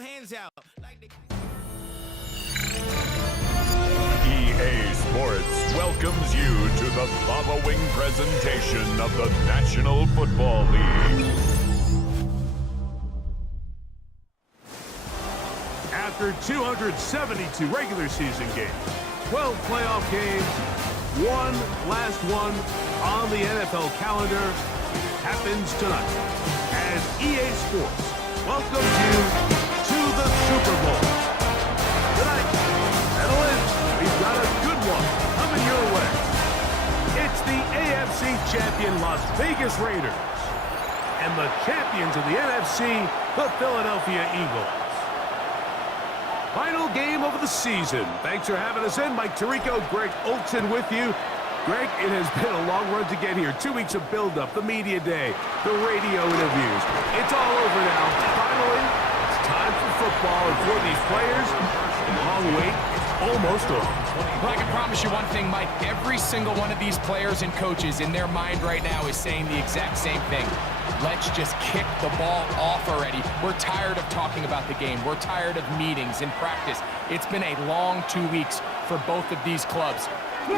hands out. EA Sports welcomes you to the following presentation of the National Football League. After 272 regular season games, 12 playoff games, one last one on the NFL calendar happens tonight as EA Sports welcomes you to the Super Bowl. Tonight, Madeline, we've got a good one coming your way. It's the AFC champion Las Vegas Raiders and the champions of the NFC, the Philadelphia Eagles. Final game of the season. Thanks for having us in. Mike Tirico, Greg Olson with you. Greg, it has been a long run to get here. 2 weeks of build-up, the media day, the radio interviews. It's all over now. Finally, it's time for football. And for these players, the long wait is almost over. Well, I can promise you one thing, Mike. Every single one of these players and coaches in their mind right now is saying the exact same thing. Let's just kick the ball off already. We're tired of talking about the game. We're tired of meetings and practice. It's been a long 2 weeks for both of these clubs.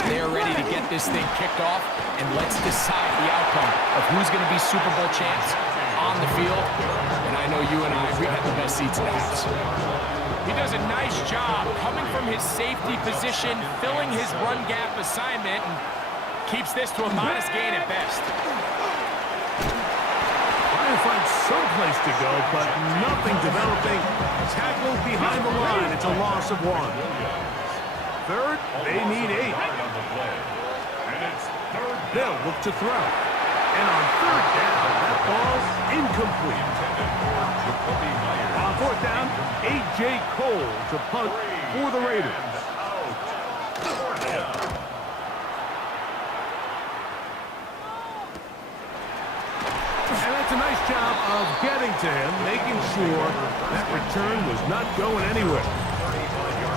They're ready to get this thing kicked off, and let's decide the outcome of who's going to be Super Bowl champs on the field. And I know you and I, we have the best seats in the house. He does a nice job coming from his safety position, filling his run gap assignment, and keeps this to a modest gain at best. Trying to find some place to go, but nothing developing. Tackled behind the line. It's a loss of one. Third, they need 8. They'll look to throw. And on third down, that ball's incomplete. On fourth down, A.J. Cole to punt for the Raiders. And that's a nice job of getting to him, making sure that return was not going anywhere.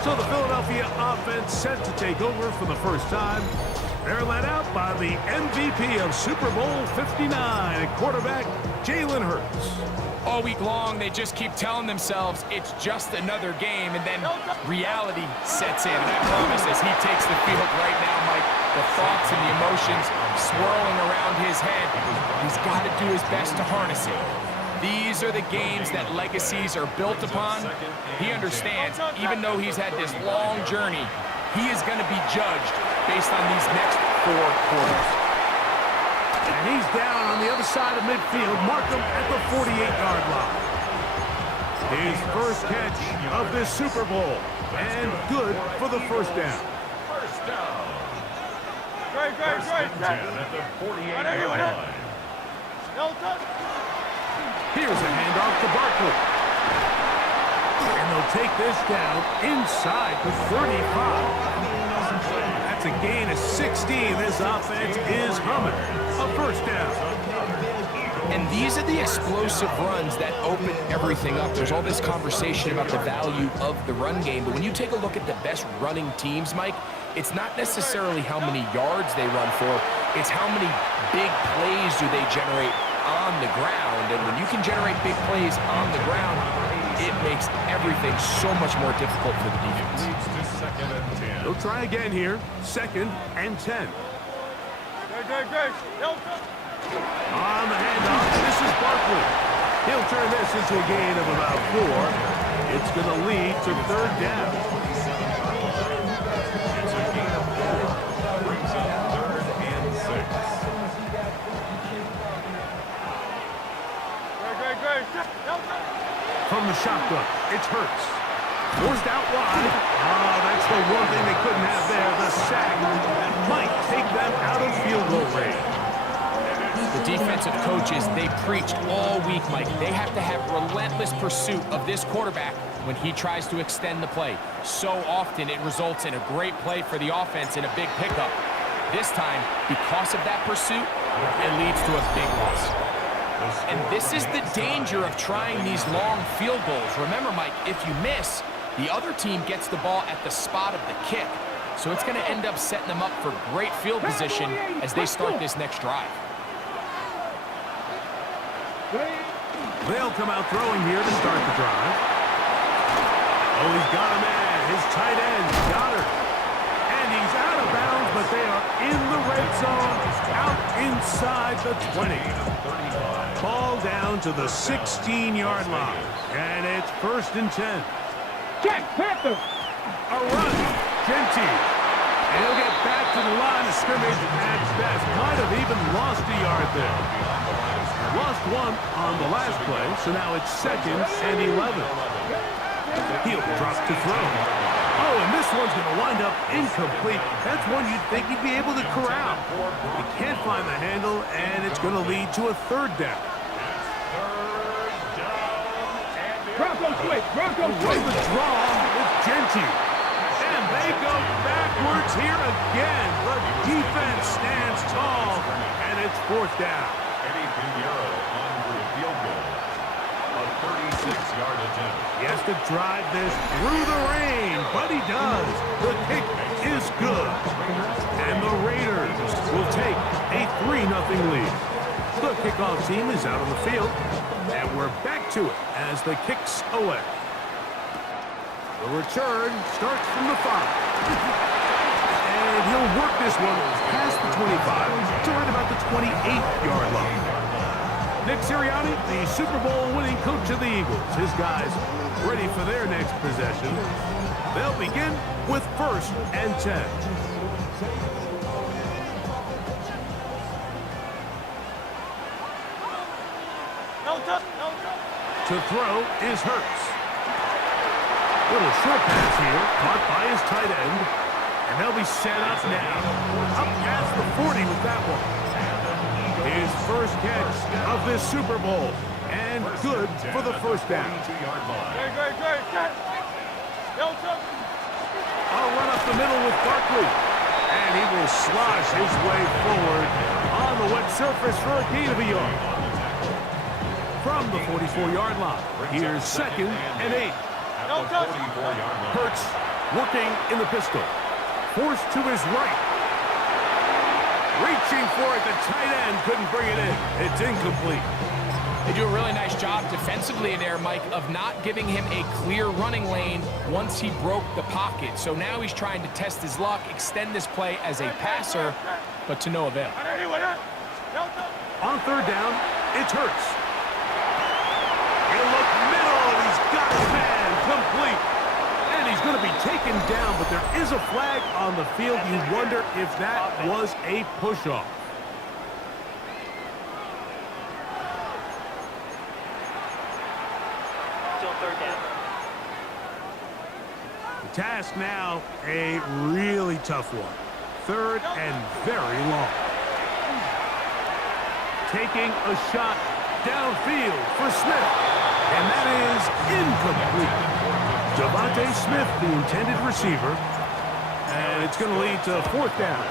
So the Philadelphia offense set to take over for the first time. They're led out by the MVP of Super Bowl 59 at quarterback, Jalen Hurts. All week long, they just keep telling themselves it's just another game, and then reality sets in. And I promise, as he takes the field right now, Mike, the thoughts and the emotions swirling around his head, he's got to do his best to harness it. These are the games that legacies are built upon. He understands, even though he's had this long journey, he is going to be judged based on these next 4 quarters. And he's down on the other side of midfield. Mark him at the 48-yard line. His first catch of this Super Bowl. And good for the first down. First down. Great. At the 48-yard line. Here's a handoff to Barkley. And they'll take this down inside the 35. That's a gain of 16. This offense is humming. A first down. And these are the explosive runs that open everything up. There's all this conversation about the value of the run game, but when you take a look at the best running teams, Mike, it's not necessarily how many yards they run for, it's how many big plays do they generate on the ground. And when you can generate big plays on the ground, it makes everything so much more difficult for the defense. They'll try again here. 2nd and 10. On the handoff, this is Barkley. He'll turn this into a gain of about 4. It's going to lead to 3rd down. It's a gain of 4. Brings up 3rd and 6. From the shotgun, it's Hurts. Forced out wide. Oh, that's the one thing they couldn't have there. The sack that might take them out of field goal range. The defensive coaches, they preached all week, Mike. They have to have relentless pursuit of this quarterback when he tries to extend the play. So often it results in a great play for the offense and a big pickup. This time, because of that pursuit, it leads to a big loss. And this is the danger of trying these long field goals. Remember, Mike, if you miss, the other team gets the ball at the spot of the kick. So it's going to end up setting them up for great field position as they start this next drive. They'll come out throwing here to start the drive. Oh, he's got a man. His tight end, Goddard. And he's out of bounds, but they are in the red zone, out inside the 20. Ball down to the 16-yard line. And it's 1st and 10. Check, Panther. A run. Genty. And he'll get back to the line of scrimmage at best. Might have even lost a yard there. Lost one on the last play, so now it's 2nd and 11. He'll drop to throw. Oh, and this one's going to wind up incomplete. That's one you'd think he'd be able to corral. He can't find the handle, and it's going to lead to a 3rd down. Broncos quick. Broncos Away quick. the draw with Genty. And they go backwards here again. The defense stands tall, and it's 4th down. Eddie Pinheiro on for a field goal. A 36-yard attempt. He has to drive this through the rain, but he does. The kick is good. And the Raiders will take a 3-0 lead. The kickoff team is out on the field, and we're back to it as the kick's away. The return starts from the 5. And he'll work this one past the 25 to right about the 28-yard line. Nick Sirianni, the Super Bowl winning coach of the Eagles. His guys ready for their next possession. They'll begin with 1st and 10. To throw is Hurts. Little short pass here, caught by his tight end. And they'll be set up now. Up past the 40 with that one. His first catch of this Super Bowl. And good for the 1st down. I'll run up the middle with Barkley. And he will slosh his way forward on the wet surface for a gain of a yard. From the 44-yard line, here's 2nd and 8. Hurts working in the pistol. Forced to his right. Reaching for it, the tight end couldn't bring it in. It's incomplete. They do a really nice job defensively there, Mike, of not giving him a clear running lane once he broke the pocket. So now he's trying to test his luck, extend this play as a passer, but to no avail. On 3rd down, it's Hurts. He'll look middle, and he's got his man complete. And he's going to be taken down, but there is a flag on the field. You wonder if that was a push-off. Still 3rd down. The task now, a really tough one. 3rd and very long. Taking a shot downfield for Smith. And that is incomplete. Devontae Smith, the intended receiver. And it's going to lead to 4th down.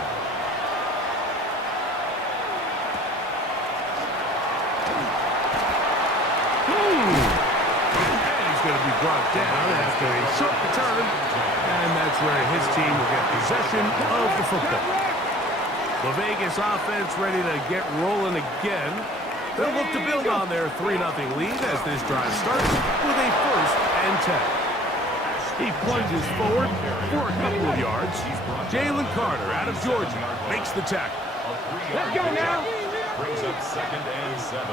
And he's going to be brought down after a short return. And that's where his team will get possession of the football. The Vegas offense ready to get rolling again. They'll look to build on their 3-0 lead as this drive starts with a 1st and 10. He plunges forward for a couple of yards. Jalen Carter out of Georgia makes the tackle. Let's go now. Brings up 2nd and 7.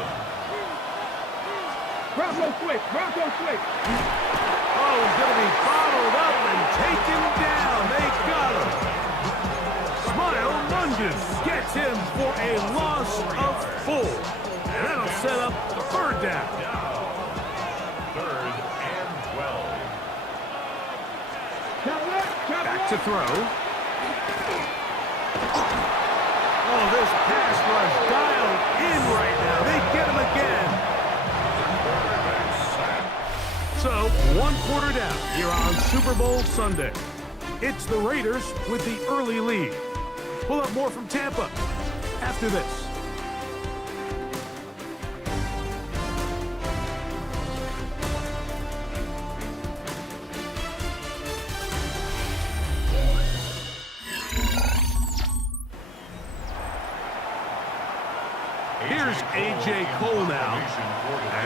Broncos quick. Broncos quick. Oh, he's going to be bottled up and taken down. They got him. Smile London gets him for a loss of 4. And that'll set up 3rd down. 3rd and 12. Back to throw. Oh, this pass rush dialed in right now. They get him again. So, 1 quarter down here on Super Bowl Sunday. It's the Raiders with the early lead. We'll have more from Tampa after this. Here's A.J. Cole now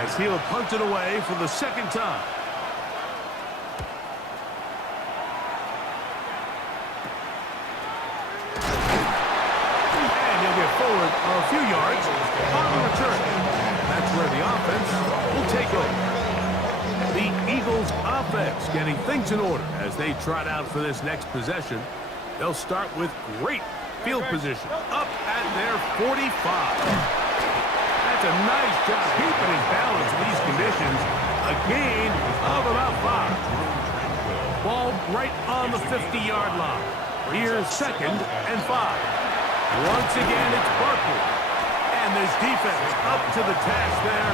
as he'll punt it away for the 2nd time. forward a few yards on the return. That's where the offense will take over. The Eagles offense getting things in order as they trot out for this next possession. They'll start with great field position up at their 45. That's a nice job keeping his balance in these conditions. A gain of about 5. Ball right on the 50-yard line. Here's 2nd and 5. Once again, it's Barkley. And this defense up to the task there.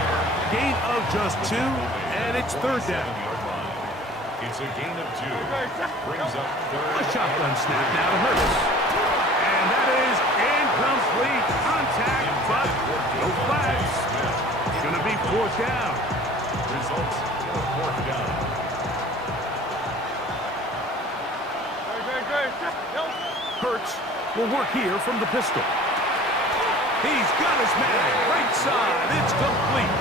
Gain of just 2, and it's 3rd down. It's a gain of 2. Brings up 3rd. A shotgun snap now to Hurts. And that is incomplete contact, but no flags. It's going to be 4th down. Results in a 4th down. Hurts will work here from the pistol. He's got his man. Right side. It's complete.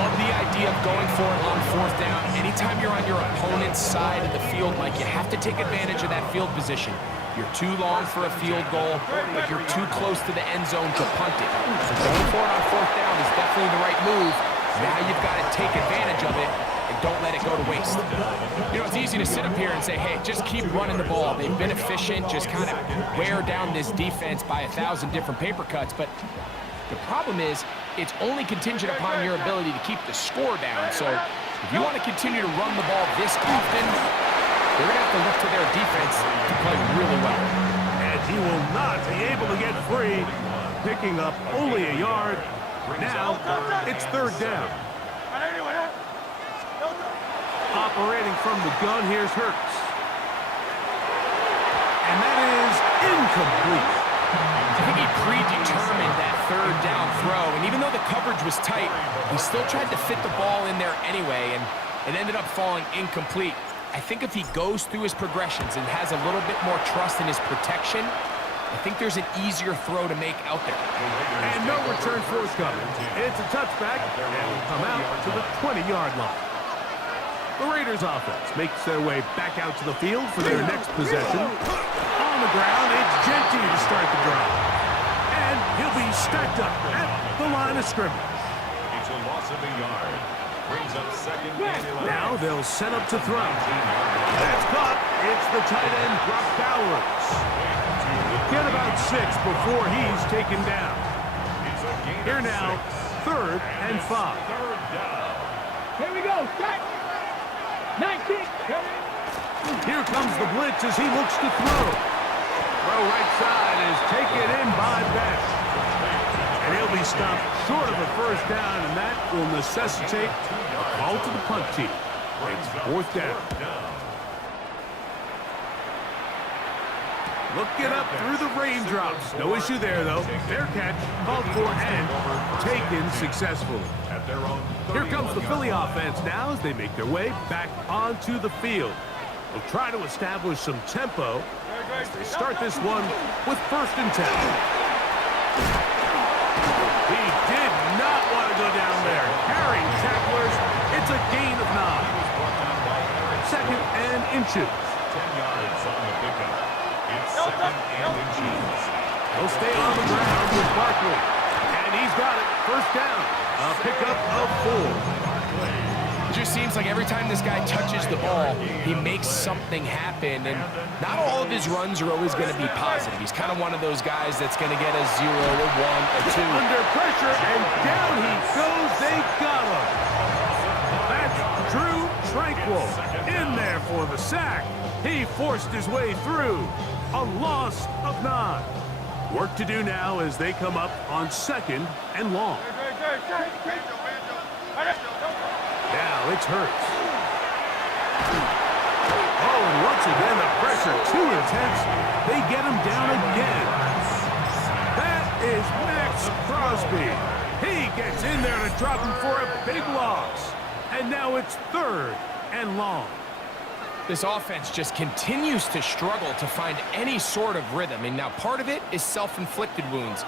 Love the idea of going for it on 4th down. Anytime you're on your opponent's side of the field, Mike, you have to take advantage of that field position. You're too long for a field goal, but you're too close to the end zone to punt it. So going for it on 4th down is definitely the right move. Now you've got to take advantage of it and don't let it go to waste. You know, it's easy to sit up here and say, hey, just keep running the ball. They've been efficient, just kind of wear down this defense by 1,000 different paper cuts. But the problem is, it's only contingent upon your ability to keep the score down. So if you want to continue to run the ball this often, they're going to have to look to their defense to play really well. And he will not be able to get free, picking up only a yard. Now, it's 3rd down. Operating from the gun, here's Hurts. And that is incomplete. I think he predetermined that 3rd down throw, and even though the coverage was tight, he still tried to fit the ball in there anyway, and it ended up falling incomplete. I think if he goes through his progressions and has a little bit more trust in his protection, I think there's an easier throw to make out there. And no return forthcoming. It's a touchback, and will come out to the 20-yard line. The Raiders offense makes their way back out to the field for their next possession. On the ground, it's Genty to start the drive. And he'll be stacked up at the line of scrimmage. It's a loss of a yard. Brings up 2nd and 11. Now they'll set up to throw. That's caught. It's the tight end, Brock Bowers. Get about 6 before he's taken down. Here now, 3rd and 5. 3rd down. Here we go. Set. 19. Here comes the blitz as he looks to throw. Throw right side is taken in by Best. And he'll be stopped short of a 1st down, and that will necessitate a call to the punt team. It's 4th down. Looking up through the raindrops. No issue there, though. Fair catch, called for and taken successfully. Here comes the Philly offense now as they make their way back onto the field. They'll try to establish some tempo as they start this one with 1st and 10. He did not want to go down there. Carrying tacklers, it's a gain of 9. 2nd and inches. 10 yards on the pickup. It's 2nd and inches. He'll stay on the ground with Barkley. And he's got it. 1st down. A pickup of 4. It just seems like every time this guy touches the ball, he makes something happen, and not all of his runs are always going to be positive. He's kind of one of those guys that's going to get a 0, a 1, a 2. Under pressure, and down he goes. They got him. That's Drew Tranquil in there for the sack. He forced his way through. A loss of 9. Work to do now as they come up on 2nd and long. Now it's Hurts. Oh, and once again, the pressure too intense. They get him down again. That is Max Crosby. He gets in there to drop him for a big loss. And now it's 3rd and long. This offense just continues to struggle to find any sort of rhythm. And now part of it is self-inflicted wounds.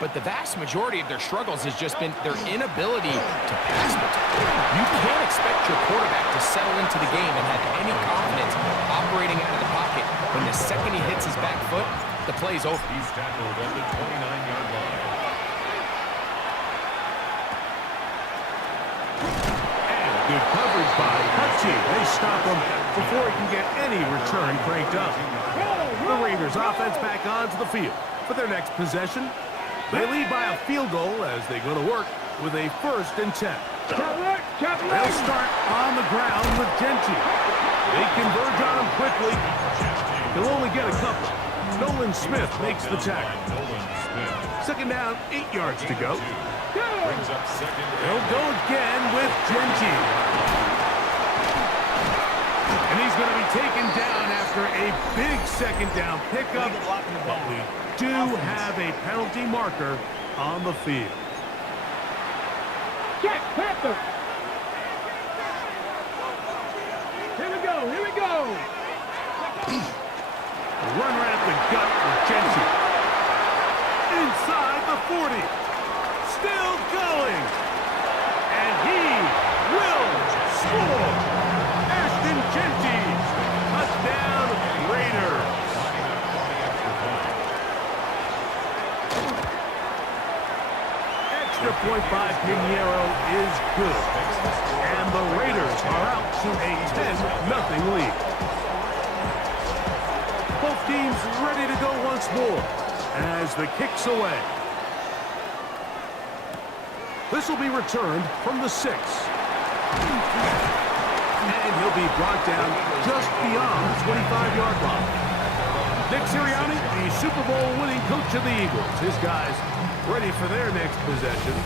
But the vast majority of their struggles has just been their inability to pass protect. You can't expect your quarterback to settle into the game and have any confidence operating out of the pocket when the second he hits his back foot, the play's over. He's tackled at the 29-yard line. Genty. They stop him before he can get any return cranked up. The Raiders offense back onto the field for their next possession. They lead by a field goal as they go to work with a 1st and 10. They'll start on the ground with Genty. They converge on him quickly. He'll only get a couple. Nolan Smith makes the tackle. 2nd down, 8 yards to go. They'll go again with Genty. And he's going to be taken down after a big 2nd down pickup. But we do have a penalty marker on the field. Check, Panther. Here we go, here we go. Run right up the gut with Genty. Inside the 40. Still going. And he will score. Ashton Genty. Touchdown, Raiders. Extra point by Pinheiro is good. And the Raiders are out to a 10-0 lead. Both teams ready to go once more as the kick's away. This will be returned from the 6. And he'll be brought down just beyond the 25-yard line. Nick Sirianni, the Super Bowl winning coach of the Eagles. His guys ready for their next possession.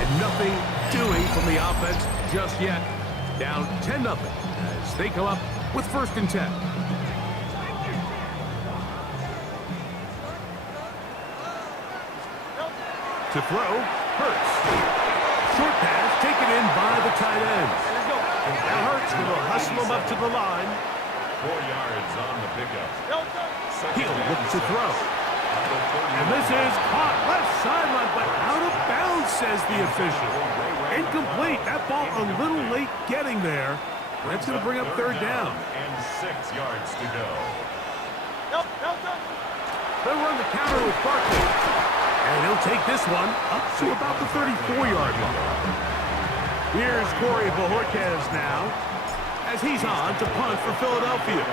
And nothing doing from the offense just yet. Down 10-0 as they come up with 1st and 10. To throw, Hurts. Short pass taken in by the tight end. Now Hurts will hustle him up to the line. 4 yards on the pickup. He'll look to throw. And this is caught left sideline, but out of bounds, says the official. Incomplete. That ball a little late getting there. That's going to bring up 3rd down. And 6 yards to go. They'll run the counter with Barkley. And he'll take this one up to about the 34-yard line. Here's Corey Bojorquez now as he's on to punt for Philadelphia.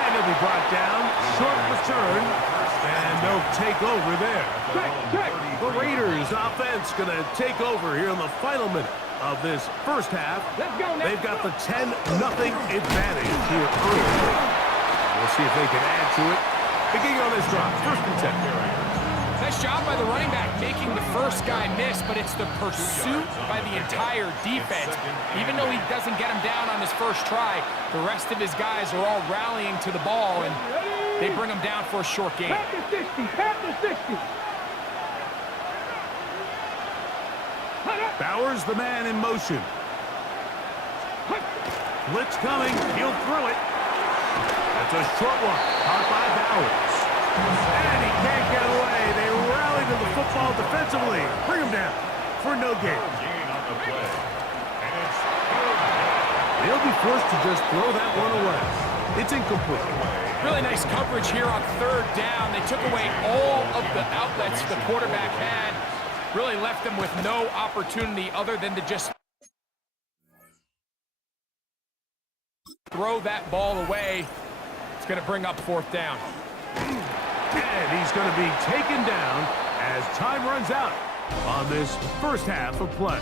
And he'll be brought down. Short return. And they'll take over there. The Raiders offense going to take over here in the final minute of this 1st half. They've got the 10-0 advantage here early. We'll see if they can add to it. Beginning on this drive, 1st and 10. Nice job by the running back making the first guy miss, but it's the pursuit by the entire defense. Even though he doesn't get him down on his first try, the rest of his guys are all rallying to the ball, and they bring him down for a short gain. Pat the 60, pat the 60. Bowers, the man in motion. Blitz coming. He'll throw it. That's a short one. Caught by Bowers. And he can't get away. They rally to the football defensively. Bring him down for no gain. They'll be forced to just throw that one away. It's incomplete. Really nice coverage here on 3rd down. They took away all of the outlets the quarterback had. Really left them with no opportunity other than to just throw that ball away. It's going to bring up 4th down. And he's going to be taken down as time runs out on this 1st half of play.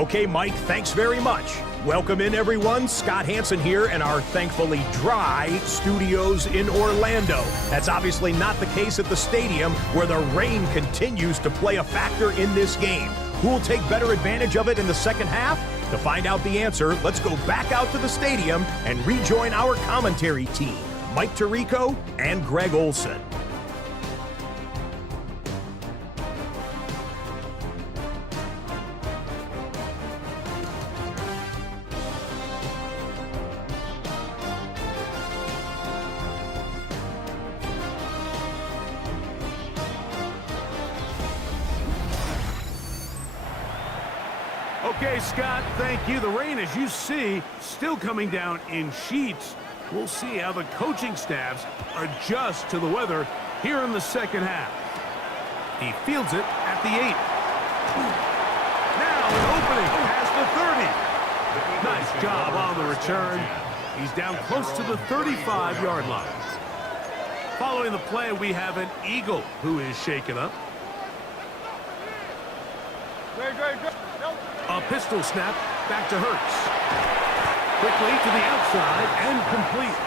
Okay, Mike, thanks very much. Welcome in, everyone. Scott Hansen here in our thankfully dry studios in Orlando. That's obviously not the case at the stadium, where the rain continues to play a factor in this game. Who will take better advantage of it in the 2nd half? To find out the answer, let's go back out to the stadium and rejoin our commentary team, Mike Tirico and Greg Olson. Okay, Scott, thank you. The rain, as you see, still coming down in sheets. We'll see how the coaching staffs adjust to the weather here in the 2nd half. He fields it at the 8. Now an opening past the 30. Nice job on the return. He's down close to the 35-yard line. Following the play, we have an Eagle who is shaken up. A pistol snap back to Hurts. Quickly to the outside and complete.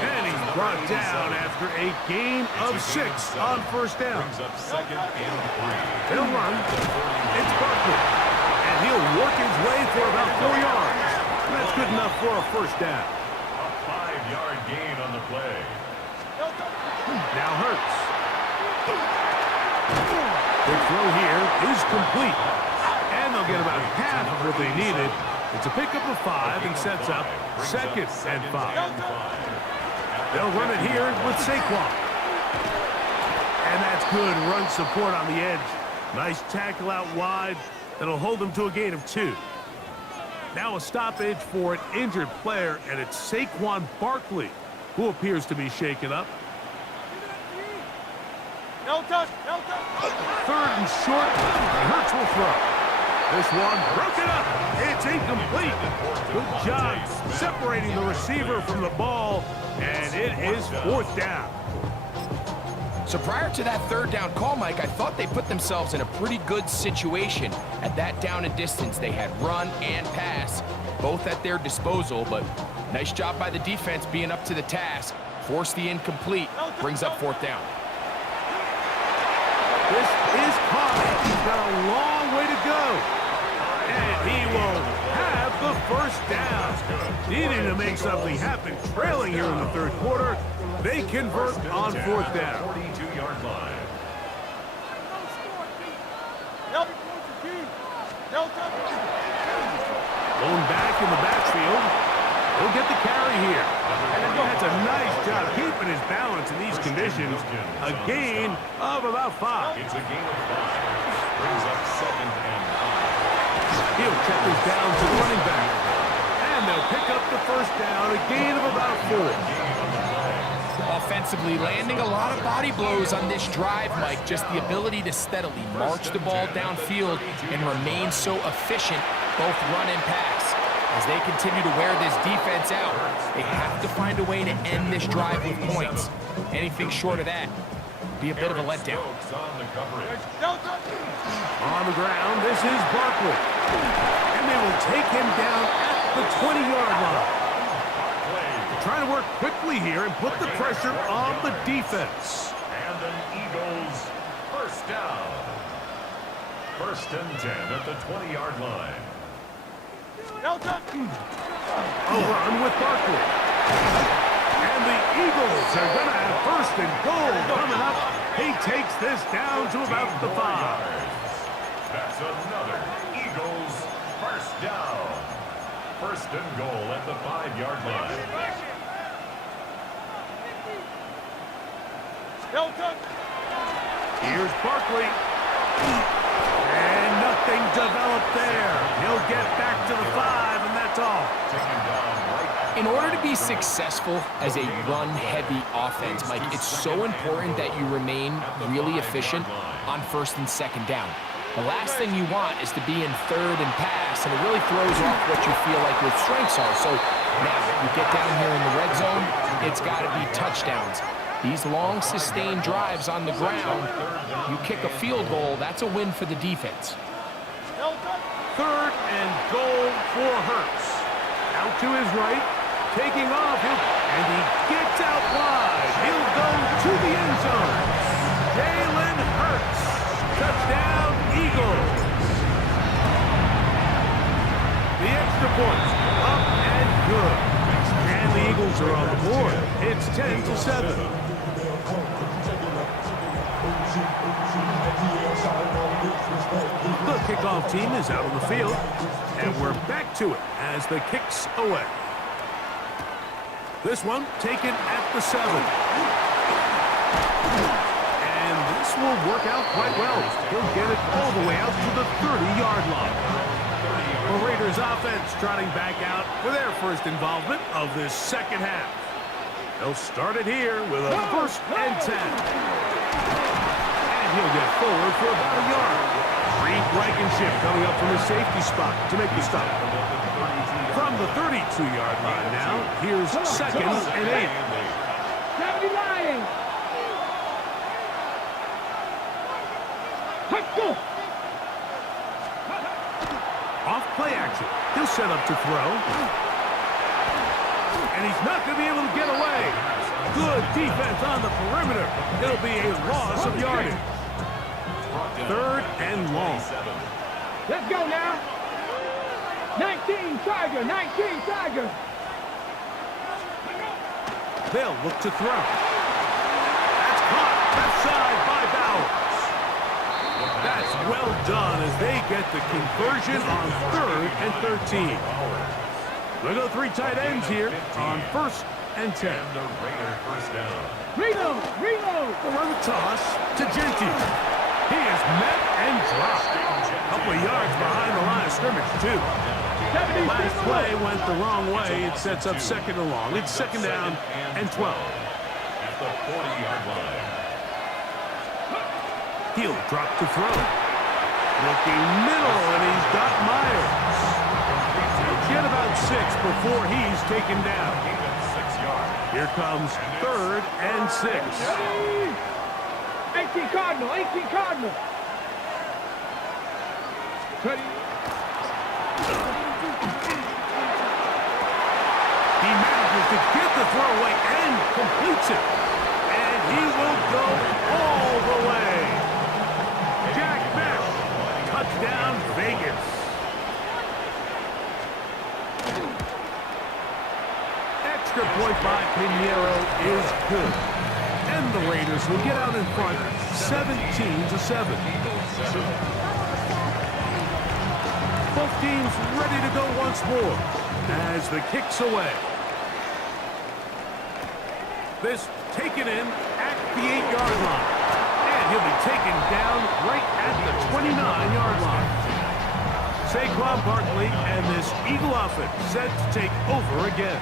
And he's brought down after a gain of 6 on first down. They'll run. It's Barkley. And he'll work his way for about 4 yards. That's good enough for a first down. A 5-yard gain on the play. Now Hurts. The throw here is complete. And they'll get about half of what they needed. It's a pickup of 5 and sets up 2nd and 5. They'll run it here with Saquon. And that's good run support on the edge. Nice tackle out wide. That'll hold them to a gain of 2. Now a stoppage for an injured player, and it's Saquon Barkley, who appears to be shaken up. No touch. 3rd and short. Hurts will throw. This one broken up. It's incomplete. Good job separating the receiver from the ball, and it is 4th down. So prior to that 3rd down call, Mike, I thought they put themselves in a pretty good situation. At that down and distance, they had run and pass, both at their disposal, but nice job by the defense being up to the task. Force the incomplete, brings up 4th down. This is caught. He's got a long way to go. And he will have the first down. Needing to make something happen, trailing here in the 3rd quarter. They convert on 4th down. 42-yard line. Going back in the backfield. He'll get the carry here. That's a nice job keeping his balance in these conditions. A gain of about 5. It's a gain of 5. Brings up 2nd and 5. He'll check this down to the running back. And they'll pick up the first down. A gain of about 4. Offensively, landing a lot of body blows on this drive, Mike. Just the ability to steadily march the ball downfield and remain so efficient, both run and pass. As they continue to wear this defense out, they have to find a way to end this drive with points. Anything short of that would be a bit of a letdown. On the ground, this is Barkley. And they will take him down at the 20-yard line. Trying to work quickly here and put the pressure on the defense. And an Eagles first down. 1st and 10 at the 20-yard line. A run with Barkley. And the Eagles are going to have 1st and goal coming up. He takes this down to about the 5. That's another Eagles first down. 1st and goal at the 5-yard line. Here's Barkley. And nothing developed there. He'll get back to the 5, and that's all. In order to be successful as a run-heavy offense, Mike, it's so important that you remain really efficient on 1st and 2nd down. The last thing you want is to be in 3rd and pass, and it really throws off what you feel like your strengths are. So now you get down here in the red zone, it's got to be touchdowns. These long, sustained drives on the ground, you kick a field goal, that's a win for the defense. 3rd and goal for Hurts. Out to his right, taking off, and he gets out wide. He'll go to the end zone. Jalen Hurts. Touchdown, Eagles. The extra point, up and good. And the Eagles are on the board. It's 10-7. The kickoff team is out on the field, and we're back to it as the kick's away. This one taken at the 7. And this will work out quite well. He'll get it all the way out to the 30-yard line. The Raiders offense trotting back out for their first involvement of this 2nd half. They'll start it here with a 1st and 10. And he'll get forward for about a yard. Reed Blankenship coming up from his safety spot to make the stop. From the 32-yard line now, here's second and 8. 79. Let's go. Off play action. He'll set up to throw. And he's not going to be able to get away. Good defense on the perimeter. It'll be a loss of yardage. Third and long. Let's go now. 19 Tiger, 19 Tiger. They'll look to throw. That's caught left side by Bowers. That's well done as they get the conversion on 3rd and 13. We'll go 3 tight ends here on 1st and 10. And the Raider first down. Reload, reload. They'll run the toss to Genty. He is met and dropped. A couple of yards behind the line of scrimmage, too. Last play went the wrong way. It sets up second and long. It's second down and 12. At the 40-yard line. He'll drop to throw. Looking middle, and he's got Myers. He'll get about 6 before he's taken down. 6 yards. Here comes 3rd and 6. 18 Cardinal, 18 Cardinal. 20. He manages to get the throw away and completes it. And he will go all the way. Jack Mesh, touchdown Vegas. Extra point by Pinheiro is good. And the Raiders will get out in front 17-7. Both teams ready to go once more as the kick's away. This taken in at the 8-yard line. And he'll be taken down right at the 29-yard line. Saquon Barkley and this Eagle offense set to take over again.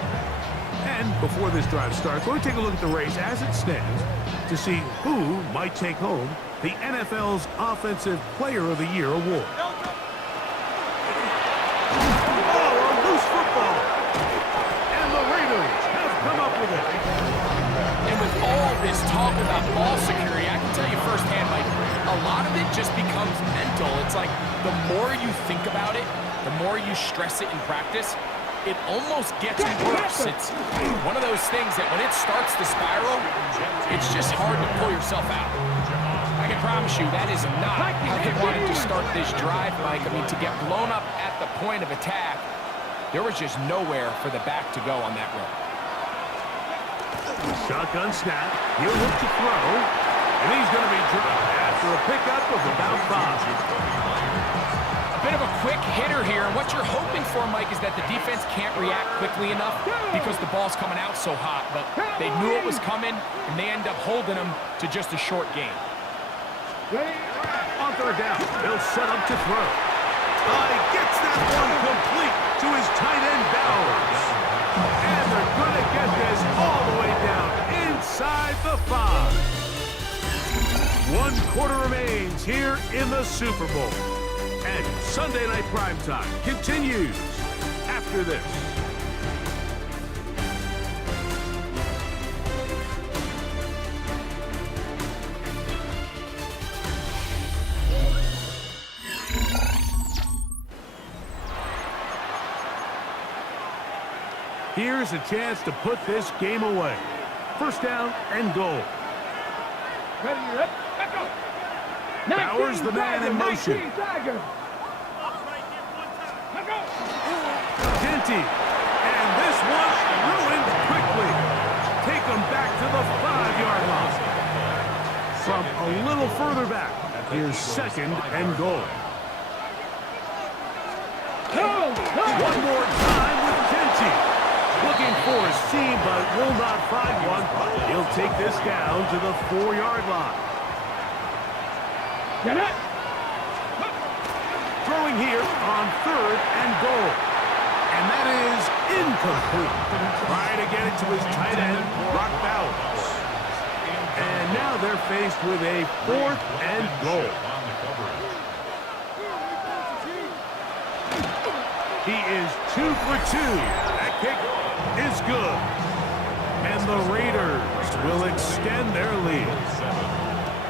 And before this drive starts, we'll take a look at the race as it stands to see who might take home the NFL's Offensive Player of the Year award. Oh, a loose football. And the Raiders have come up with it. And with all this talk about ball security, I can tell you firsthand, Mike, a lot of it just becomes mental. It's like the more you think about it, the more you stress it in practice, it almost gets worse. It's one of those things that when it starts to spiral, it's just hard to pull yourself out. I can promise you that is not how they wanted to start this drive, Mike. I mean, to get blown up at the point of attack, there was just nowhere for the back to go on that run. Shotgun snap. He'll look to throw. And he's going to be dropped after a pickup of about 5. A bit of a quick hitter here, and what you're hoping for, Mike, is that the defense can't react quickly enough because the ball's coming out so hot, but they knew it was coming, and they end up holding them to just a short game. On 3rd down, they'll set up to throw. He gets that one complete to his tight end, Bowers. And they're going to get this all the way down inside the 5. 1 quarter remains here in the Super Bowl. And Sunday Night Primetime continues after this. Here's a chance to put this game away. 1st down and goal. Ready, let's go. Bowers, the man in motion. 19 Tiger. Let's go. Genty. And this one ruined quickly. Take them back to the 5-yard line. From a little further back, here's 2nd and goal. One more time with Genty. Looking for his team, but will not find one. He'll take this down to the 4-yard line. Get it. Throwing here on 3rd and goal. And that is incomplete. Trying to get it to his tight end, Brock Bowers. And now they're faced with a 4th and goal. On the coverage. He is 2 for 2. That kick is good. And the Raiders will extend their lead.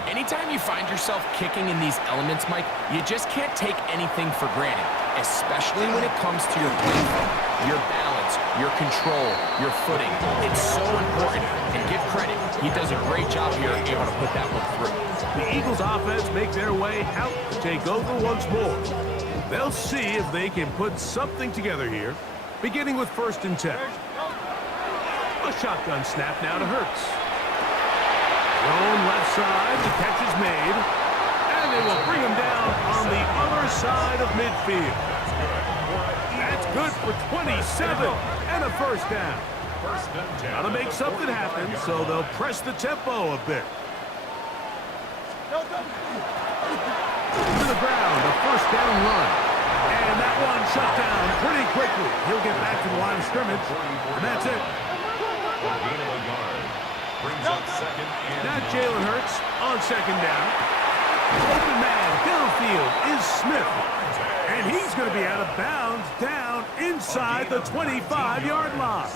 Anytime you find yourself kicking in these elements, Mike, you just can't take anything for granted, especially when it comes to your play flow, your balance, your control, your footing. It's so important, and give credit. He does a great job here able to put that one through. The Eagles offense make their way out to take over once more. They'll see if they can put something together here, beginning with 1st and 10. A shotgun snap now to Hurts. Thrown left side, the catch is made, and they will bring him down on the other side of midfield. That's good for 27 and a 1st down. First and 10. Got to make something happen, so they'll press the tempo a bit. To the ground, a 1st down run. And that one shut down pretty quickly. He'll get back to the line of scrimmage, and that's it. Gain of a yard. Brings up 2nd and Now Jalen Hurts on 2nd down. Open man downfield is Smith. And he's going to be out of bounds down inside the 25-yard line.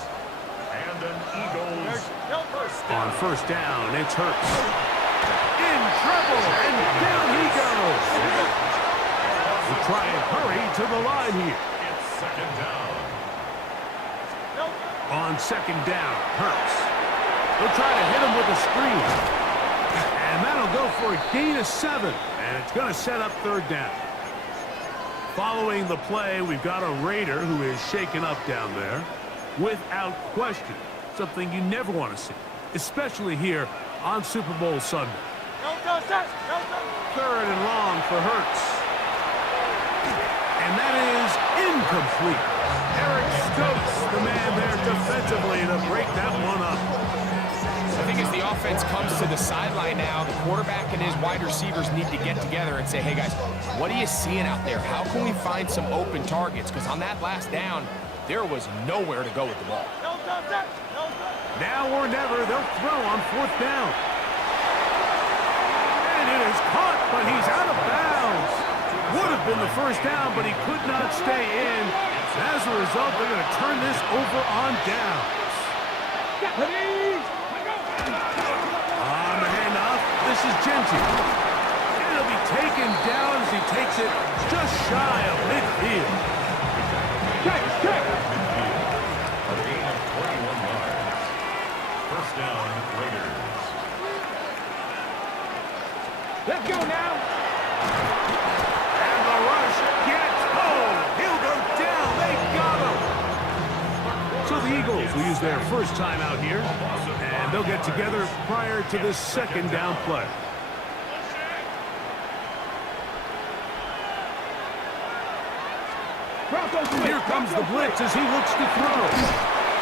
And an Eagles first On 1st down, it's Hurts. In trouble, and down he goes. We'll try and hurry to the line here. It's 2nd down. On 2nd down, Hurts. They'll try to hit him with a screen. And that'll go for a gain of 7. And it's going to set up 3rd down. Following the play, we've got a Raider who is shaken up down there. Without question, something you never want to see, especially here on Super Bowl Sunday. 3rd and long for Hurts. And that is incomplete. Eric Stokes, the man there defensively to break that one up. I think as the offense comes to the sideline now, the quarterback and his wide receivers need to get together and say, hey guys, what are you seeing out there? How can we find some open targets? Because on that last down, there was nowhere to go with the ball. Now or never, they'll throw on 4th down. And it is caught, but he's out of bounds. Would have been the 1st down, but he could not stay in. As a result, they're going to turn this over on downs. On the handoff, this is Genty. And he'll be taken down as he takes it just shy of midfield. A gain of 21 yards. First down, Raiders. Let's go now. And the rush gets home. He'll go down. They got him. So the Eagles will use their 1st time out here, and they'll get together prior to this 2nd down play. Here comes the blitz as he looks to throw.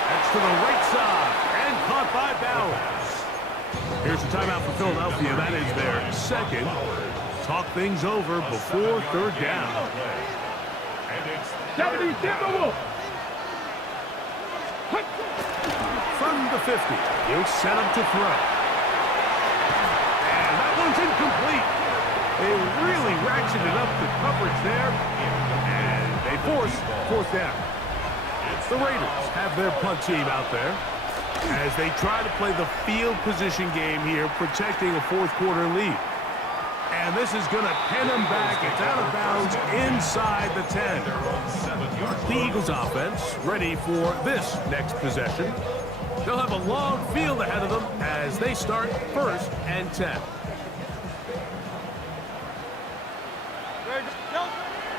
That's to the right side and caught by Bowers. Here's the timeout for Philadelphia. That is their 2nd. Talk things over before 3rd down. And it's 70, From the 50, he'll set him to throw. And that one's incomplete. They really ratcheted up the coverage there, and they force 4th down. The Raiders have their punt team out there as they try to play the field position game here, protecting a 4th quarter lead. And this is going to pin them back. It's out of bounds inside the 10. The Eagles offense ready for this next possession. They'll have a long field ahead of them as they start 1st and 10.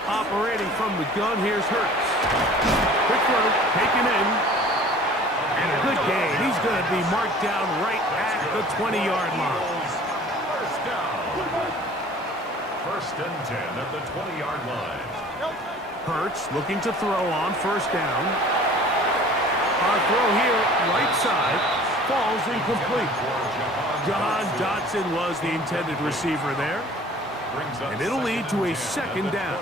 Operating from the gun, here's Hurts. Quick throw, taken in. And a good gain. He's going to be marked down right at the 20-yard line. first down. First and 10 at the 20-yard line. Hurts looking to throw on 1st down. Our throw here, right side, falls incomplete. Jahan Dotson was the intended receiver there. And it'll lead to a 2nd down.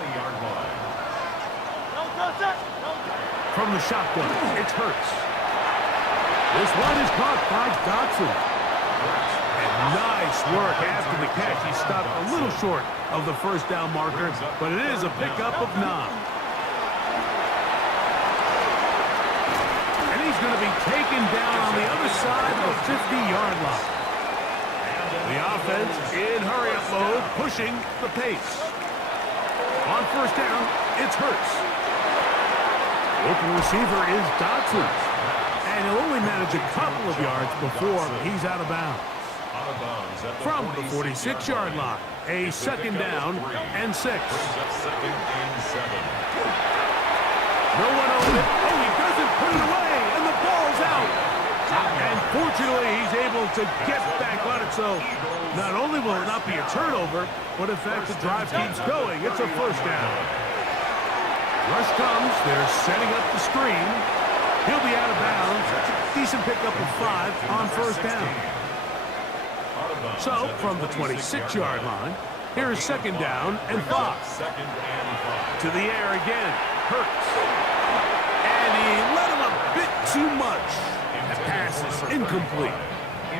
From the shotgun, it's Hurts. This one is caught by Dotson. And nice work after the catch. He stopped a little short of the first down marker, but it is a pickup of 9. And he's going to be taken down on the other side of the 50-yard line. The offense in hurry-up mode, pushing the pace. On first down, it's Hurts. Open receiver is Dotson. And he'll only manage a couple of yards before he's out of bounds. From the 46-yard line, a second down and 6. No one on it. Oh, he doesn't put it away, and the ball's out. And fortunately, he's able to get back on it, so not only will it not be a turnover, but in fact, the drive keeps going. It's a first down. Rush comes. They're setting up the screen. He'll be out of bounds. Decent pickup of 5 on first down. So, from the 26-yard line, here is second down and 5. To the air again. Hurts. And he let him a bit too much. That pass is incomplete.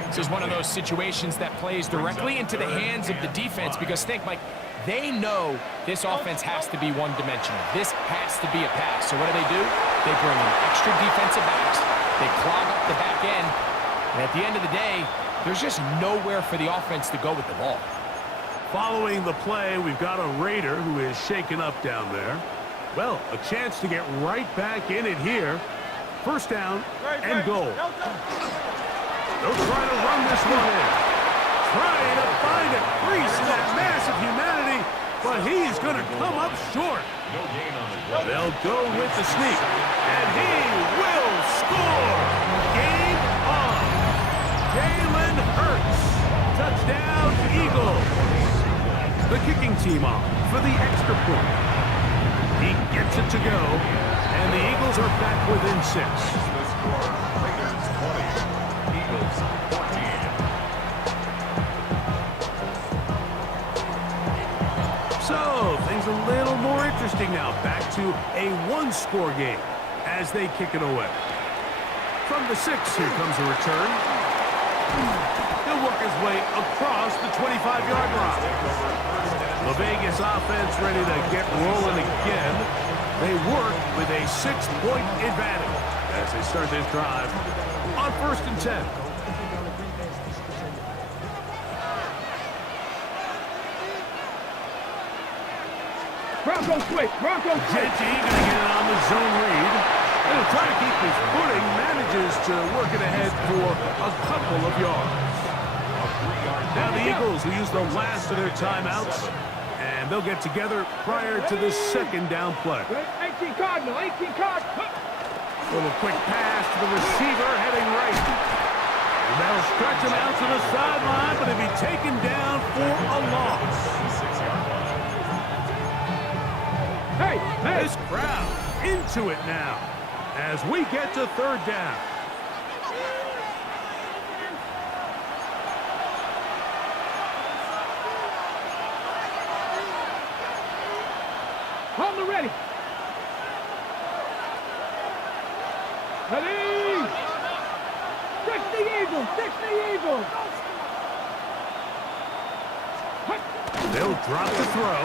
This is one of those situations that plays directly into the hands of the defense because think, Mike, they know this offense has to be one-dimensional. This has to be a pass. So what do? They bring in extra defensive backs. They clog up the back end. And at the end of the day, there's just nowhere for the offense to go with the ball. Following the play, we've got a Raider who is shaken up down there. Well, a chance to get right back in it here. First down and goal. They'll try to run this one in. Trying to find a crease in that mass of humanity, but he's going to come up short. They'll go with the sneak, and he will score. Game on. Jalen Hurts. Touchdown, Eagles. The kicking team off for the extra point. He gets it to go, and the Eagles are back within 6. Raiders 20, Eagles 14. So, things a little more interesting now. Back to a one-score game as they kick it away. From the 6, here comes a return. He'll work his way across the 25-yard line. The Vegas offense ready to get rolling again. They work with a 6-point advantage as they start this drive on first and 10. Broncos quick. Broncos quick. Genty going to get it on the zone read. And he'll try to keep his footing. Manages to work it ahead for a couple of yards. Now the Eagles will use the last of their timeouts. And they'll get together prior to the second down play. 18 Cardinal. Little quick pass to the receiver heading right. And they'll stretch him out to the sideline, but he'll be taken down for a loss. This crowd into it now as we get to third down. Hold the ready. Ready. Fix the Eagles. They'll drop the throw.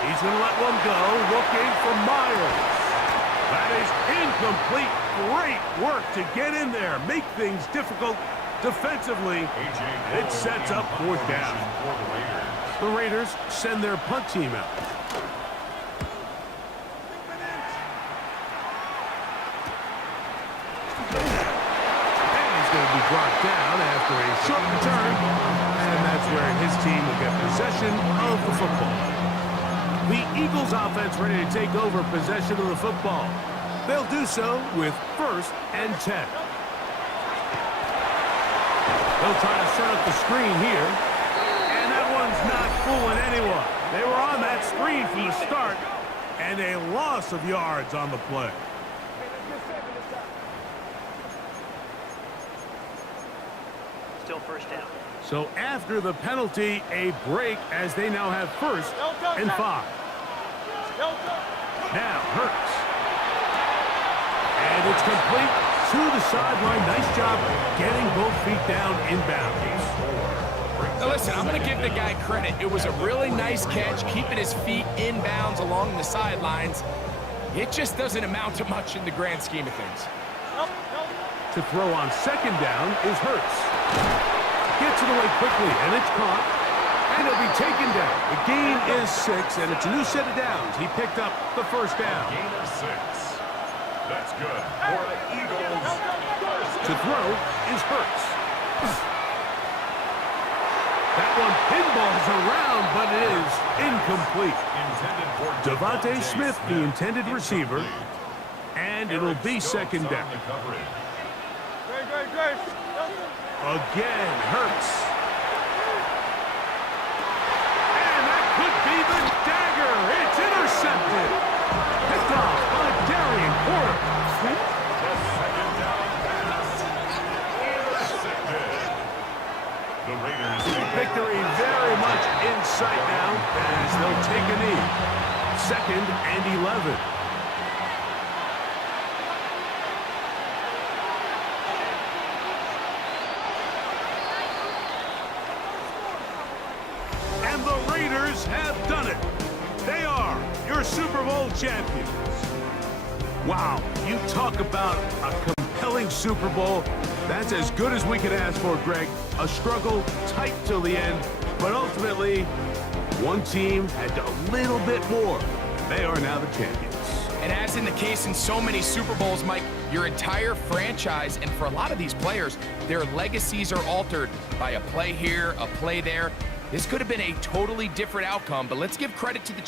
He's going to let one go, looking for Myers. That is incomplete. Great work to get in there, make things difficult defensively. It sets up fourth down. The Raiders send their punt team out. And he's going to be brought down after a short return. And that's where his team will get possession of the football. The Eagles offense ready to take over possession of the football. They'll do so with first and 10. They'll try to set up the screen here. And that one's not fooling anyone. They were on that screen from the start. And a loss of yards on the play. Still first down. So after the penalty, a break as they now have first and 5. Now Hurts. And it's complete. to the sideline. Nice job getting both feet down inbounds. Now listen, I'm going to give the guy credit. It was a really nice catch, keeping his feet inbounds along the sidelines. It just doesn't amount to much in the grand scheme of things. To throw on second down is Hurts. Gets it away quickly, and it's caught. And it'll be taken down. The gain is 6, and it's a new set of downs. He picked up the first down. Gain of 6. That's good for the Eagles. To throw is Hurts. That one pinballs around, but it is incomplete. Devontae Smith, the intended receiver, and it'll be second down. Again, Hurts. And that could be the dagger. It's intercepted. Picked off by Darian Porter. The second down pass. Intercepted. The Raiders Victory very much in sight now as they'll take a knee. 2nd and 11. And the Raiders have done it. They are your Super Bowl champions. Wow, you talk about a compelling Super Bowl. That's as good as we could ask for, Greg. A struggle tight till the end, but ultimately, one team had a little bit more. They are now the champions. And as in the case in so many Super Bowls, Mike, your entire franchise, and for a lot of these players, their legacies are altered by a play here, a play there. This could have been a totally different outcome, but let's give credit to the